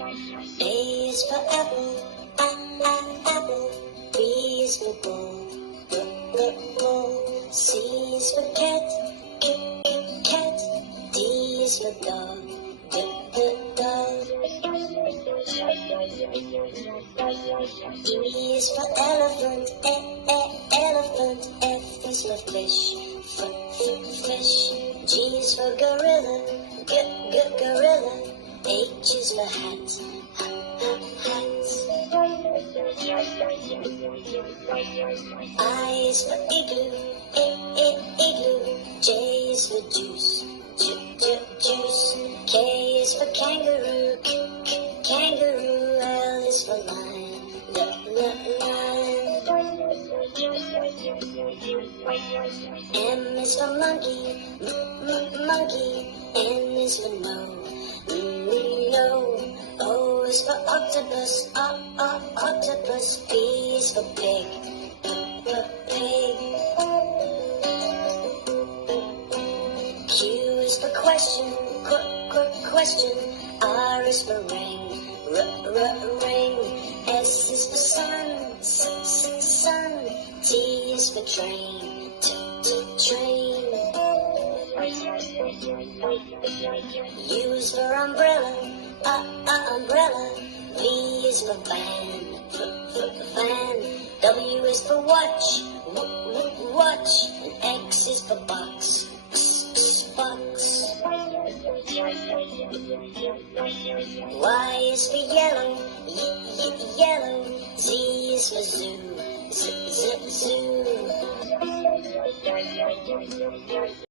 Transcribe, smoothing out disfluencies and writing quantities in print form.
A is for apple, apple. B is for ball, ball. C is for cat, cat. D is for dog, dog. E is for elephant, elephant. F is for fish, fish. G is for gorilla, gorilla. H is for hat, hat. I is for igloo, igloo. J is for juice, juice. K is for kangaroo, kangaroo. L is for lion, lion. M is for monkey, monkey. N is for no, no. O is for octopus, octopus. P is for pig, pig. Q is for question, question. R is for ring, ring. S is for sun, sun. T is for train, train. U is for umbrella, umbrella. V is for van, van. W is for watch, watch. And X is for box, box. Y is for yellow, yellow. Z is for zoo, zoo.